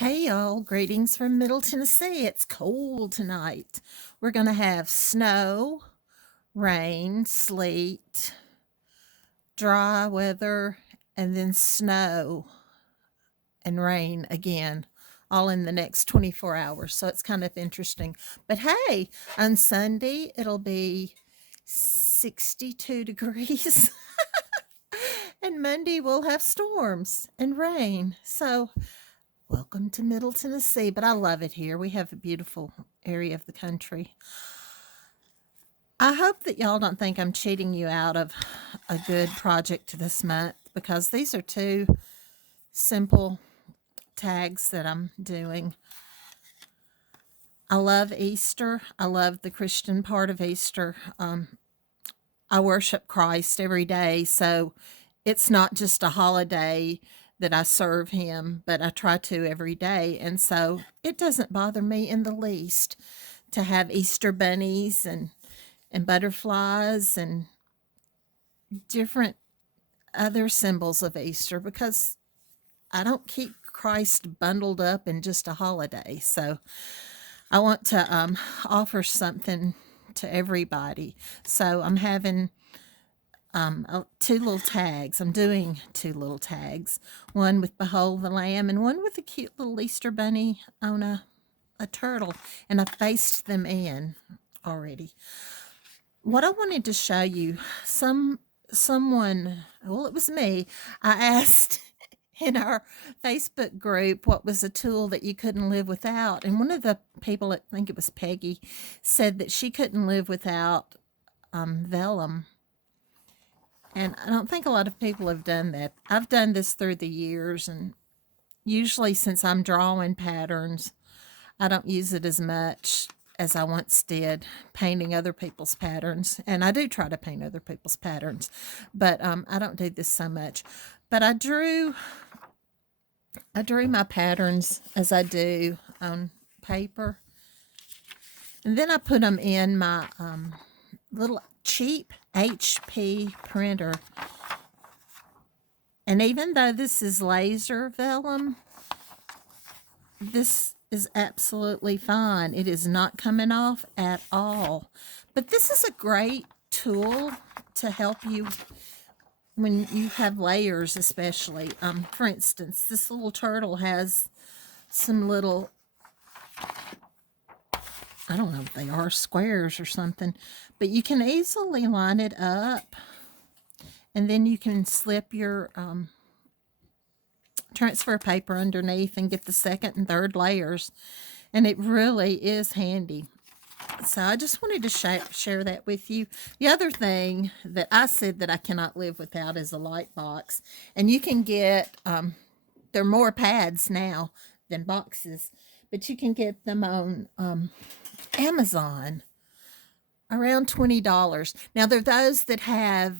Hey y'all, greetings from Middle Tennessee. It's cold tonight. We're going to have snow, rain, sleet, dry weather, and then snow and rain again, all in the next 24 hours. So it's kind of interesting. But hey, on Sunday, it'll be 62 degrees. And Monday, we'll have storms and rain. So welcome to Middle Tennessee, but I love it here. We have a beautiful area of the country. I hope that y'all don't think I'm cheating you out of a good project this month because these are two simple tags that I'm doing. I love Easter. I love the Christian part of Easter. I worship Christ every day, so it's not just a holiday that I serve him, but I try to every day. And so it doesn't bother me in the least to have Easter bunnies and butterflies and different other symbols of Easter because I don't keep Christ bundled up in just a holiday. So I want to offer something to everybody. So I'm having two little tags. I'm doing two little tags, one with Behold the Lamb and one with a cute little Easter bunny on a turtle. And I faced them in already. What I wanted to show you, someone, well, it was me. I asked in our Facebook group what was a tool that you couldn't live without. And one of the people, I think it was Peggy, said that she couldn't live without vellum. And I don't think a lot of people have done that. I've done this through the years, and usually since I'm drawing patterns, I don't use it as much as I once did painting other people's patterns. And I do try to paint other people's patterns, but I don't do this so much. But I drew my patterns as I do on paper, and then I put them in my little cheap HP printer. And even though this is laser vellum, this is absolutely fine. It is not coming off at all. But this is a great tool to help you when you have layers, especially. For instance, this little turtle has some little, I don't know if they are squares or something, but you can easily line it up, and then you can slip your transfer paper underneath and get the second and third layers, and it really is handy. So I just wanted to share that with you. The other thing that I said that I cannot live without is a light box, and you can get there are more pads now than boxes, but you can get them on Amazon around $20. Now there are those that have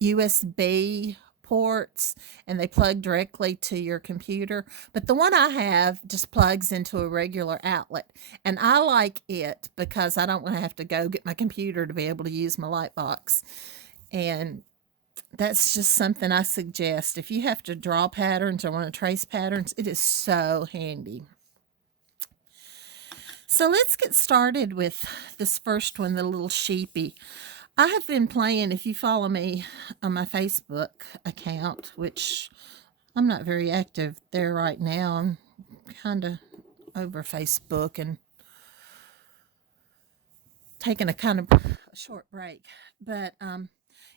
USB ports and they plug directly to your computer. But the one I have just plugs into a regular outlet. And I like it because I don't want to have to go get my computer to be able to use my light box. And that's just something I suggest. If you have to draw patterns or want to trace patterns, it is so handy. So let's get started with this first one, the little sheepy. I have been playing, if you follow me on my Facebook account, which I'm not very active there right now. I'm kind of over Facebook and taking a kind of a short break. But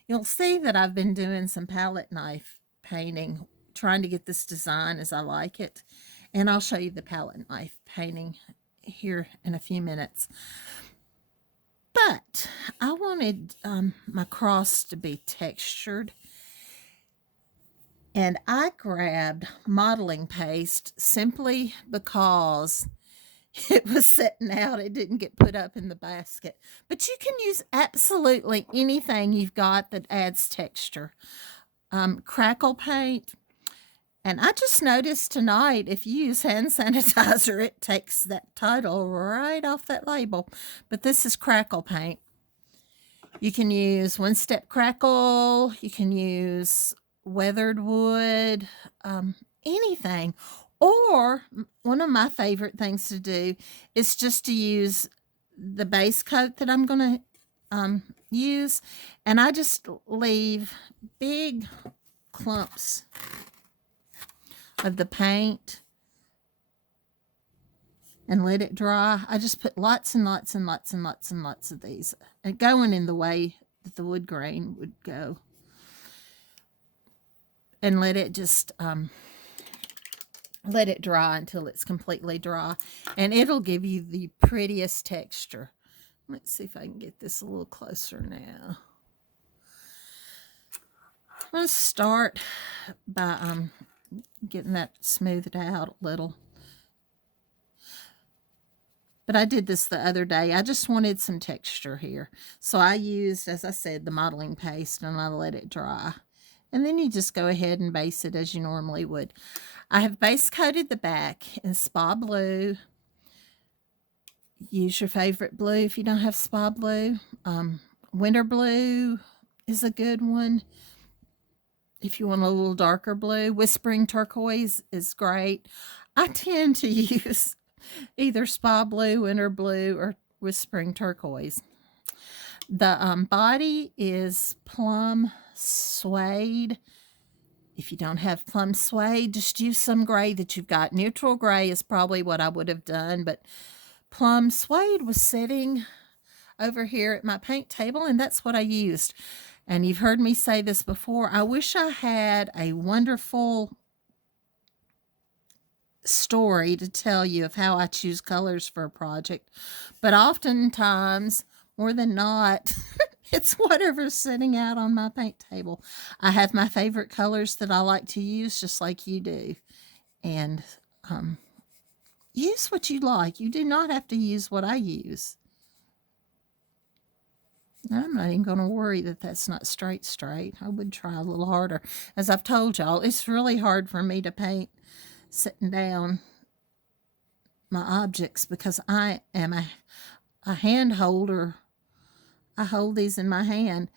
you'll see that I've been doing some palette knife painting, trying to get this design as I like it. And I'll show you the palette knife painting here in a few minutes. But I wanted my cross to be textured. And I grabbed modeling paste simply because it was sitting out. It didn't get put up in the basket. But you can use absolutely anything you've got that adds texture. Crackle paint. And I just noticed tonight, if you use hand sanitizer, it takes that title right off that label. But this is crackle paint. You can use One Step Crackle. You can use weathered wood. anything. Or one of my favorite things to do is just to use the base coat that I'm going to use, and I just leave big clumps of the paint and let it dry. I just put lots and lots and lots and lots and lots of these, and going in the way that the wood grain would go, and let it just let it dry until it's completely dry, and it'll give you the prettiest texture. Let's see if I can get this a little closer now. I'm going to start by getting that smoothed out a little. But I did this the other day. I just wanted some texture here. So I used, as I said, the modeling paste, and I let it dry. And then you just go ahead and base it as you normally would. I have base coated the back in Spa Blue. Use your favorite blue if you don't have Spa Blue. Winter Blue is a good one. If you want a little darker blue, Whispering Turquoise is great. I tend to use either Spa Blue, Winter Blue, or Whispering Turquoise. The body is Plum Suede. If you don't have Plum Suede, just use some gray that you've got. Neutral gray is probably what I would have done, but Plum Suede was sitting over here at my paint table, and that's what I used. And you've heard me say this before. I wish I had a wonderful story to tell you of how I choose colors for a project, but oftentimes, more than not, it's whatever's sitting out on my paint table. I have my favorite colors that I like to use, just like you do. And use what you like. You do not have to use what I use. I'm not even going to worry that that's not straight. I would try a little harder. As I've told y'all, it's really hard for me to paint sitting down my objects because I am a hand holder. I hold these in my hand.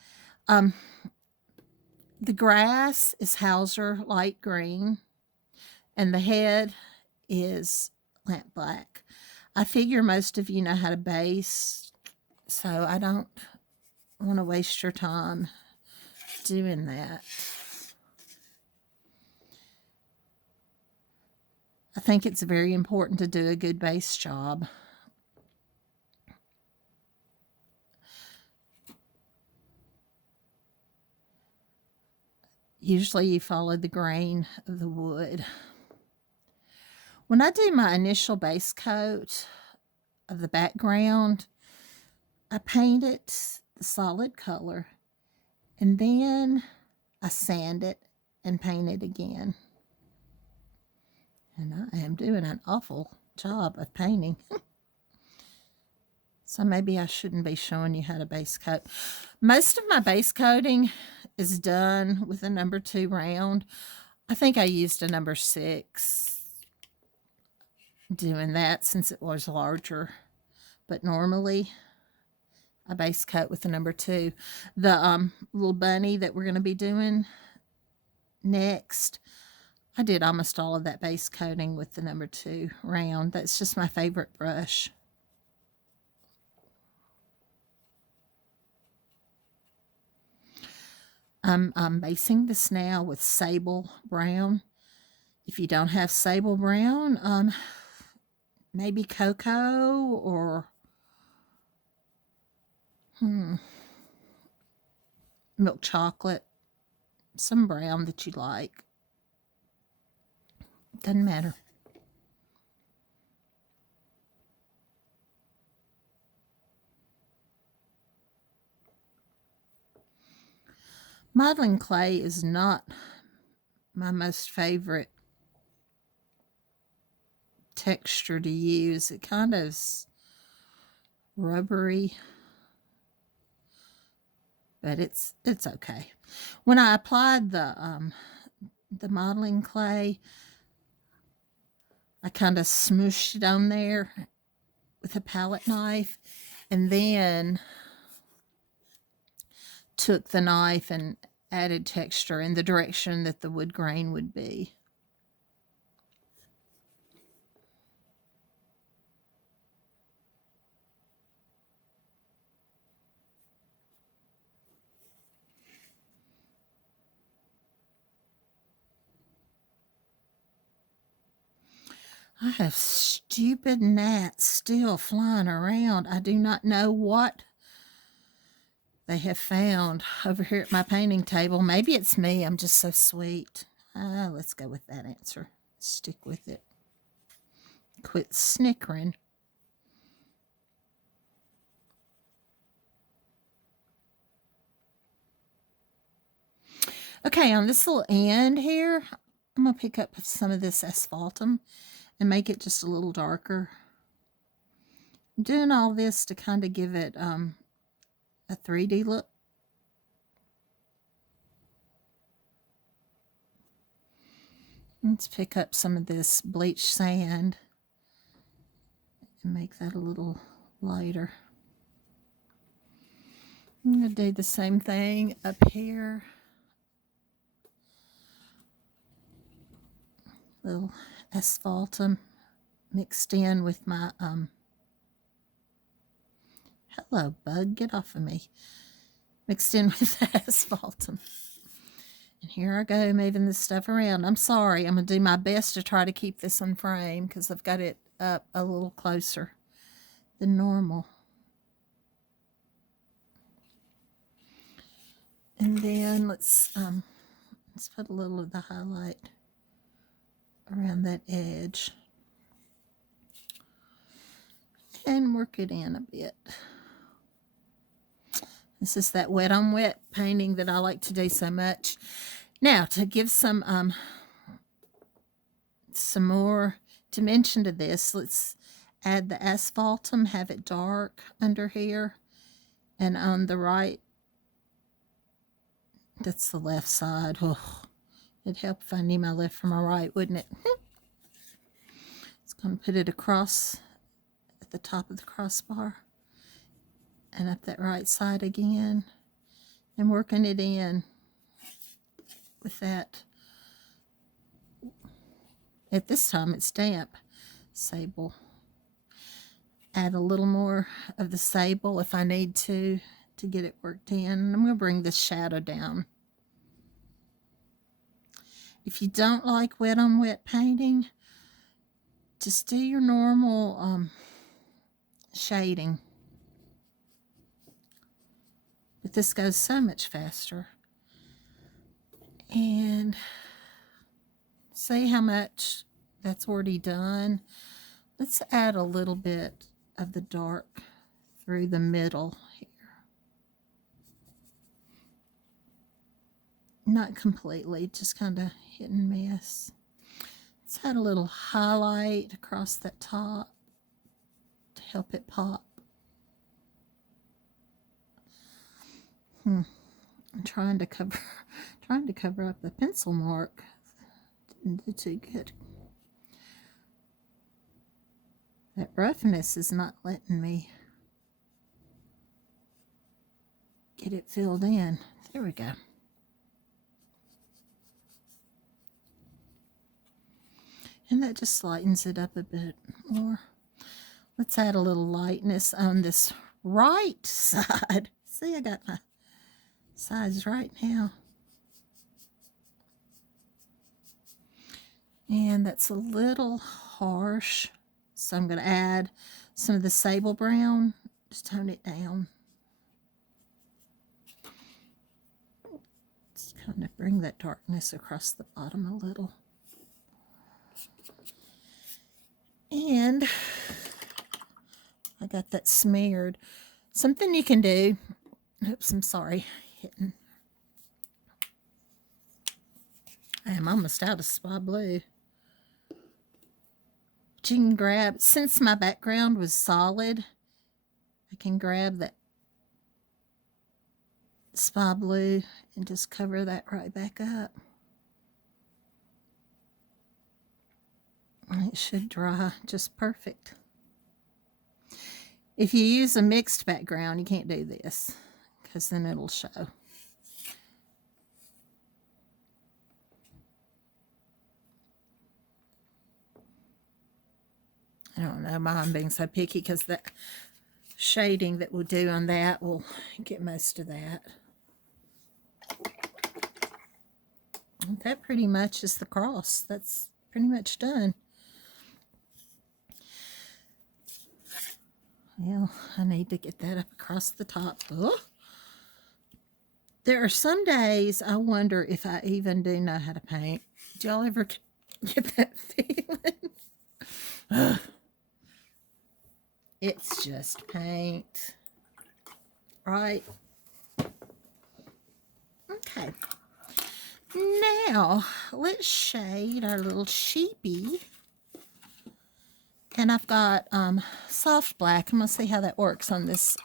The grass is Hauser light green, and the head is lamp black. I figure most of you know how to base, so I don't want to waste your time doing that. I think it's very important to do a good base job. Usually you follow the grain of the wood. When I do my initial base coat of the background, I paint it the solid color, and then I sand it and paint it again. And I am doing an awful job of painting. So maybe I shouldn't be showing you how to base coat. Most of my base coating is done with a number 2 round. I think I used a number 6 doing that since it was larger. But normally I base coat with the number 2. The little bunny that we're going to be doing next, I did almost all of that base coating with the number 2 round. That's just my favorite brush. I'm basing this now with sable brown. If you don't have sable brown, maybe cocoa or milk chocolate, some brown that you like. Doesn't matter. Modeling clay is not my most favorite texture to use. It kind of is rubbery, but it's okay. When I applied the modeling clay, I kind of smooshed it on there with a palette knife, and then took the knife and added texture in the direction that the wood grain would be. I have stupid gnats still flying around. I do not know what they have found over here at my painting table. Maybe it's me. I'm just so sweet. Let's go with that answer. Stick with it. Quit snickering. Okay, on this little end here, I'm going to pick up some of this asphaltum and make it just a little darker. I'm doing all this to kind of give it a 3D look. Let's pick up some of this bleached sand and make that a little lighter. I'm going to do the same thing up here. Little asphaltum mixed in with my hello bug, get off of me. Mixed in with the asphaltum. And here I go moving this stuff around. I'm sorry, I'm going to do my best to try to keep this on frame because I've got it up a little closer than normal. And then let's put a little of the highlight around that edge and work it in a bit. This is that wet on wet painting that I like to do so much. Now to give some more dimension to this, let's add the asphaltum, have it dark under here, and on the right, that's the left side. Oh, it'd help if I knew my left from my right, wouldn't it? It's going to put it across at the top of the crossbar and up that right side again and working it in with that. At this time it's damp sable. Add a little more of the sable if I need to get it worked in. I'm going to bring this shadow down. If you don't like wet on wet painting, just do your normal shading. But this goes so much faster. And see how much that's already done. Let's add a little bit of the dark through the middle here. Not completely, just kind of hit and miss. Let's add a little highlight across that top to help it pop. I'm trying to cover up the pencil mark. Didn't do too good. That roughness is not letting me get it filled in. There we go. And that just lightens it up a bit more. Let's add a little lightness on this right side. See, I got my sides right now. And that's a little harsh. So I'm going to add some of the sable brown. Just tone it down. Just kind of bring that darkness across the bottom a little. And I got that smeared. Something you can do. Oops, I'm sorry. I am almost out of Spa Blue. But you can grab, since my background was solid, I can grab that Spa Blue and just cover that right back up. It should dry just perfect. If you use a mixed background, you can't do this because then it'll show. I don't know why I'm being so picky because that shading that we'll do on that will get most of that. And that pretty much is the cross. That's pretty much done. Well, I need to get that up across the top. Oh. There are some days I wonder if I even do know how to paint. Do y'all ever get that feeling? Ugh. It's just paint. Right? Okay. Now, let's shade our little sheepy. And I've got soft black. I'm going to see how that works on this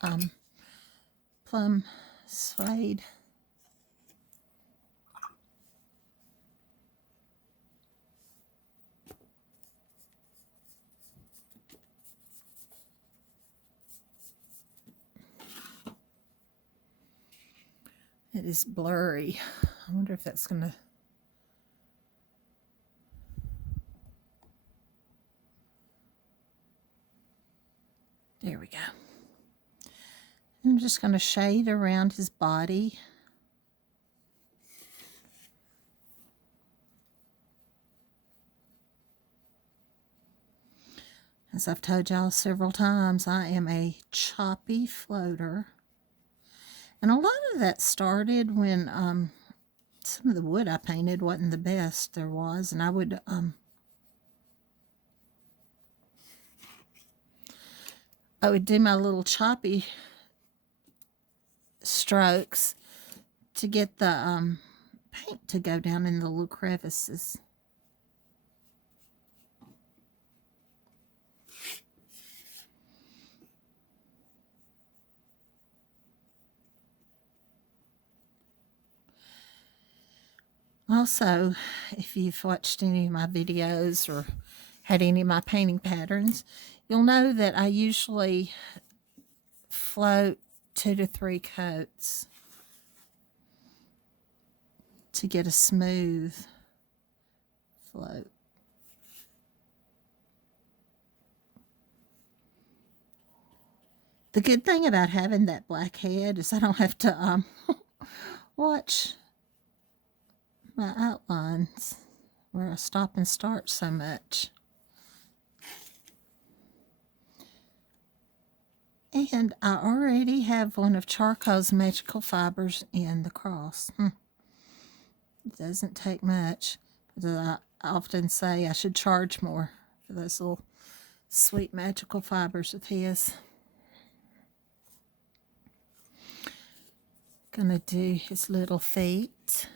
plum suede. It is blurry. I wonder if that's going to... There we go. I'm just going to shade around his body. As I've told y'all several times, I am a choppy floater. And a lot of that started when some of the wood I painted wasn't the best there was. And I would do my little choppy strokes to get the paint to go down in the little crevices. Also, if you've watched any of my videos or had any of my painting patterns, you'll know that I usually float 2 to 3 coats to get a smooth float. The good thing about having that black head is I don't have to watch my outlines where I stop and start so much. And I already have one of Charcoal's Magical Fibers in the cross. It doesn't take much. But I often say I should charge more for those little sweet magical fibers of his. Gonna do his little feet.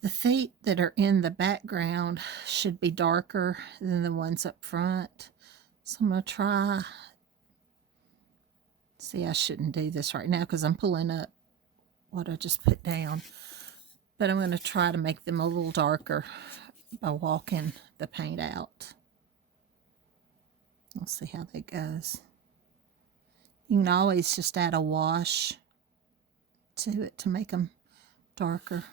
The feet that are in the background should be darker than the ones up front. So I'm going to try. See, I shouldn't do this right now because I'm pulling up what I just put down. But I'm going to try to make them a little darker by walking the paint out. We'll see how that goes. You can always just add a wash to it to make them darker.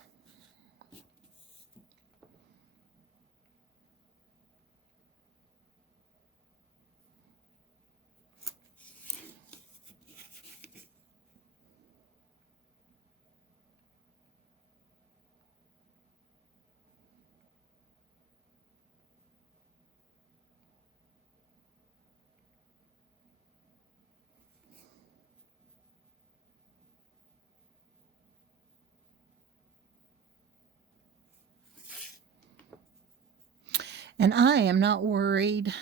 And I am not worried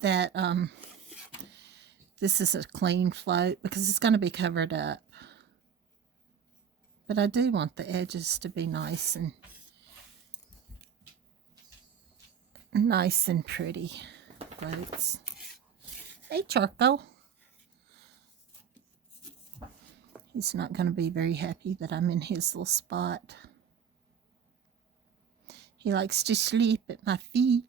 that this is a clean float because it's going to be covered up. But I do want the edges to be nice and pretty floats. Hey, Charcoal. He's not going to be very happy that I'm in his little spot. He likes to sleep at my feet.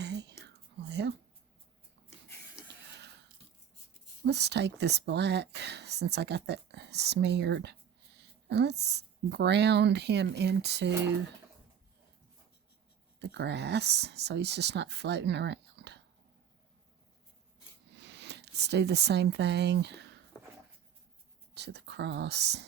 Okay, well, let's take this black, since I got that smeared, and let's ground him into the grass so he's just not floating around. Let's do the same thing to the cross.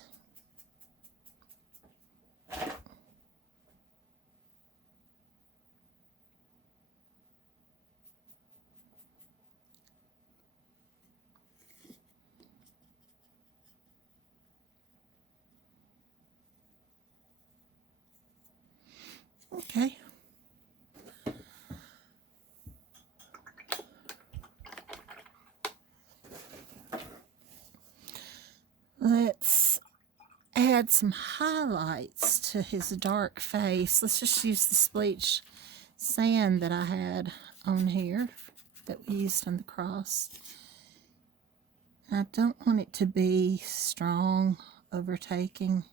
Okay. Let's add some highlights to his dark face. Let's just use this bleach sand that I had on here that we used on the cross. I don't want it to be strong, overtaking.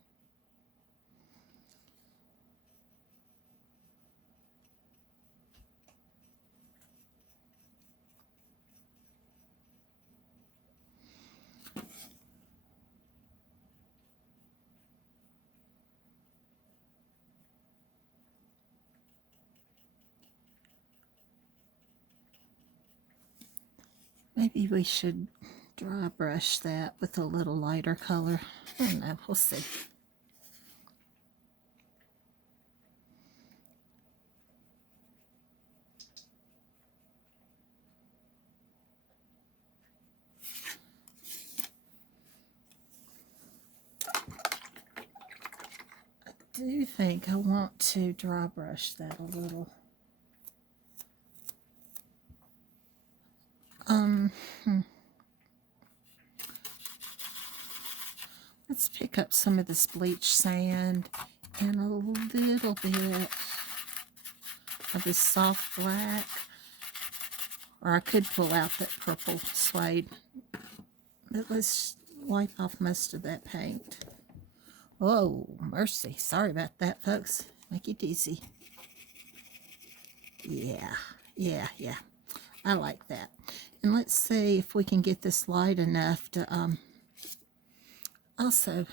Maybe we should dry brush that with a little lighter color. I don't know, we'll see. I do think I want to dry brush that a little. Let's pick up some of this bleach sand and a little bit of this soft black, or I could pull out that purple suede, but let's wipe off most of that paint. Oh, mercy. Sorry about that, folks. Make it easy. Yeah. I like that. And let's see if we can get this light enough to also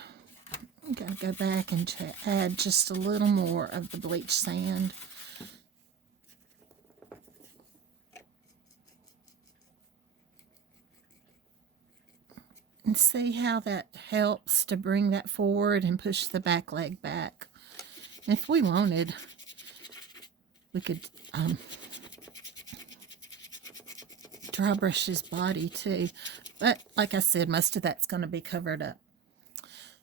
go back and add just a little more of the bleach sand. And see how that helps to bring that forward and push the back leg back. And if we wanted, we could dry brush his body too. But like I said, most of that's going to be covered up.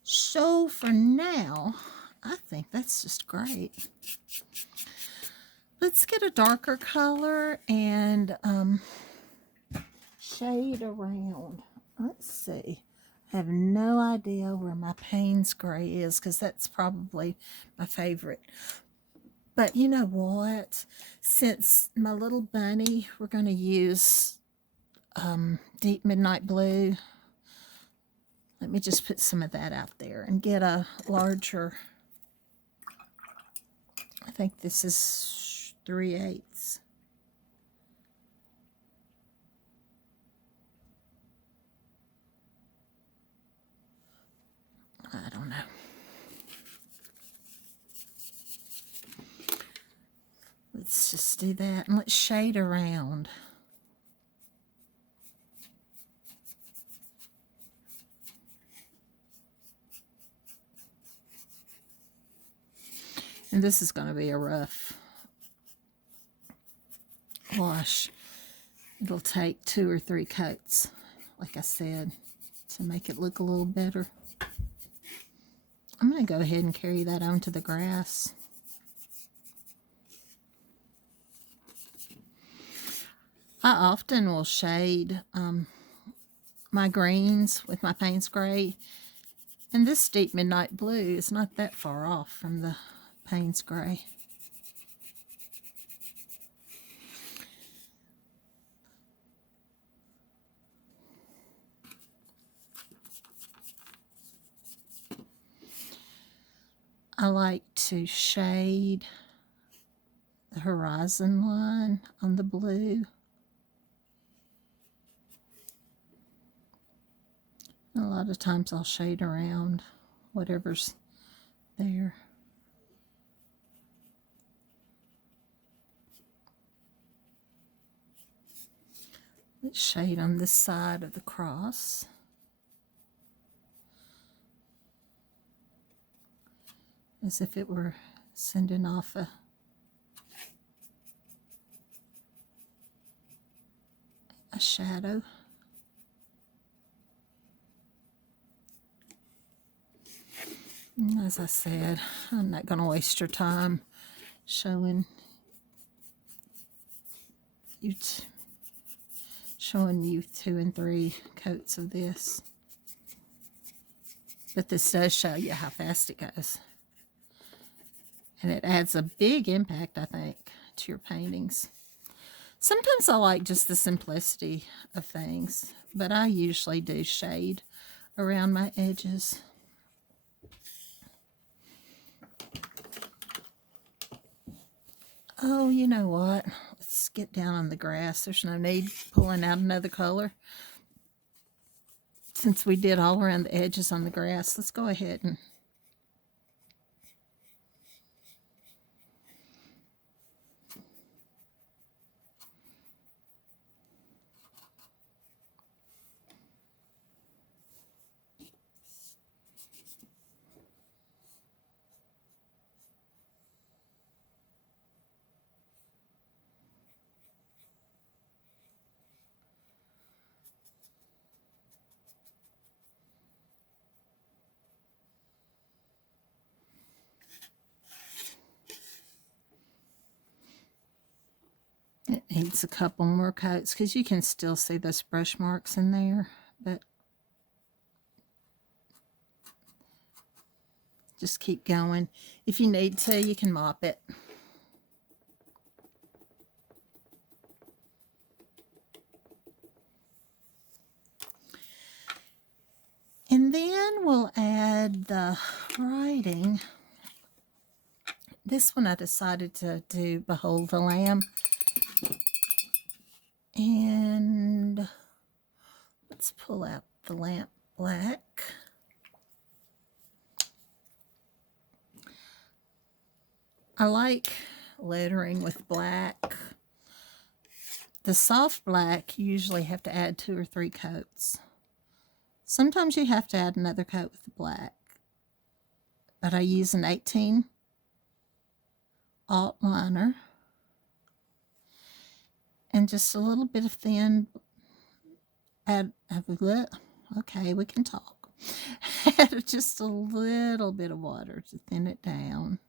So for now, I think that's just great. Let's get a darker color and shade around. Let's see. I have no idea where my Payne's Gray is because that's probably my favorite. But you know what? Since my little bunny, we're going to use Deep Midnight Blue. Let me just put some of that out there and get a larger, I think this is 3/8. I don't know. Let's just do that and let's shade around. And this is going to be a rough wash. It'll take 2 or 3 coats, like I said, to make it look a little better. I'm going to go ahead and carry that onto the grass. I often will shade my greens with my Payne's Gray, and this Deep Midnight Blue is not that far off from the Payne's Gray. I like to shade the horizon line on the blue. A lot of times I'll shade around whatever's there. Let's shade on this side of the cross. As if it were sending off a shadow. And as I said, I'm not going to waste your time showing you 2 and 3 coats of this. But this does show you how fast it goes. And it adds a big impact, I think, to your paintings. Sometimes I like just the simplicity of things, but I usually do shade around my edges. Oh, you know what? Let's get down on the grass. There's no need pulling out another color. Since we did all around the edges on the grass, let's go ahead and it needs a couple more coats because you can still see those brush marks in there, but just keep going. If you need to, you can mop it. And then we'll add the writing. This one I decided to do Behold the Lamb. And let's pull out the lamp black. I like lettering with black. The soft black, you usually have to add 2 or 3 coats. Sometimes you have to add another coat with the black. But I use an 18 alt liner. And just a little bit of thin, okay, we can talk. Add just a little bit of water to thin it down.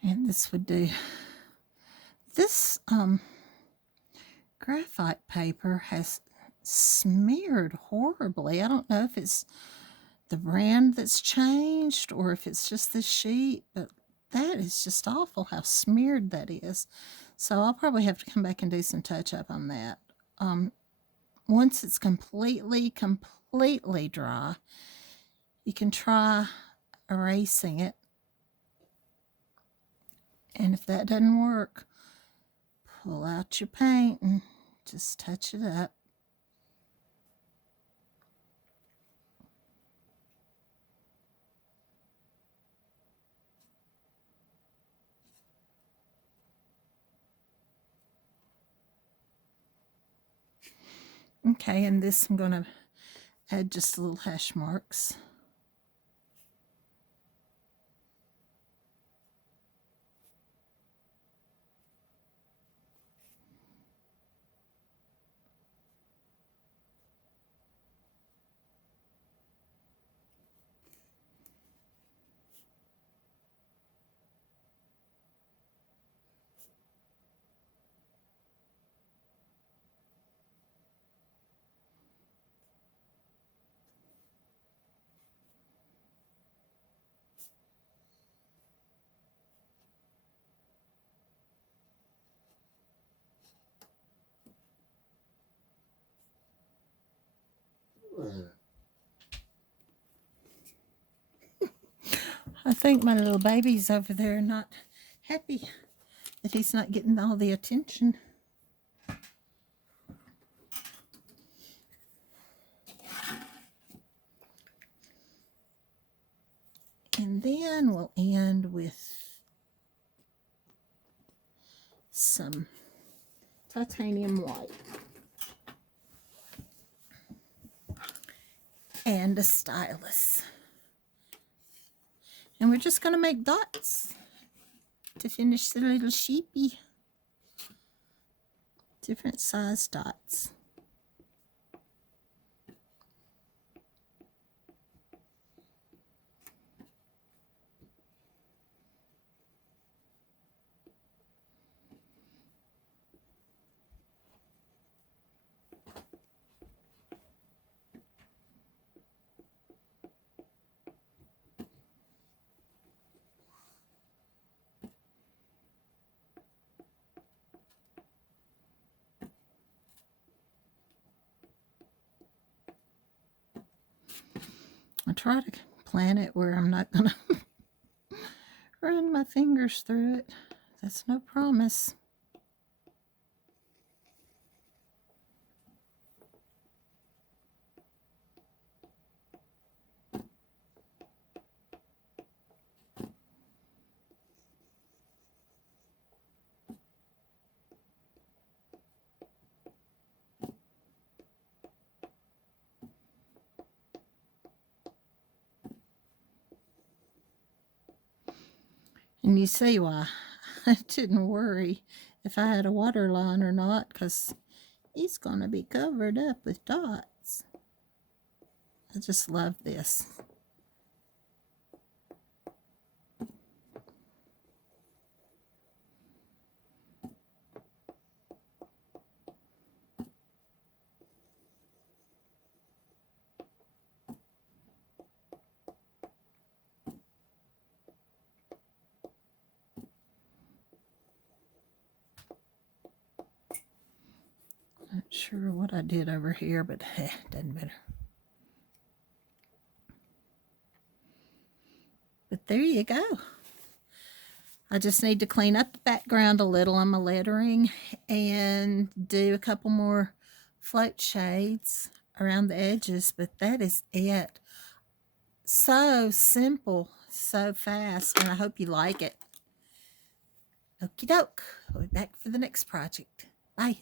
And this would do, this graphite paper has smeared horribly. I don't know if it's the brand that's changed or if it's just this sheet, but that is just awful how smeared that is. So I'll probably have to come back and do some touch up on that. Once it's completely dry, you can try erasing it. And if that doesn't work, pull out your paint and just touch it up. Okay, and this I'm going to add just little hash marks. I think my little baby's over there not happy that he's not getting all the attention. And then we'll end with some titanium white and a stylus. And we're just going to make dots to finish the little sheepy. Different size dots. I try to plan it where I'm not going to run my fingers through it. That's no promise. And you see why I didn't worry if I had a water line or not, because he's going to be covered up with dots. I just love this. Not sure what I did over here, but doesn't matter. But there you go. I just need to clean up the background a little on my lettering and do a couple more float shades around the edges, but that is it. So simple, so fast, and I hope you like it. Okie doke. I'll be back for the next project. Bye.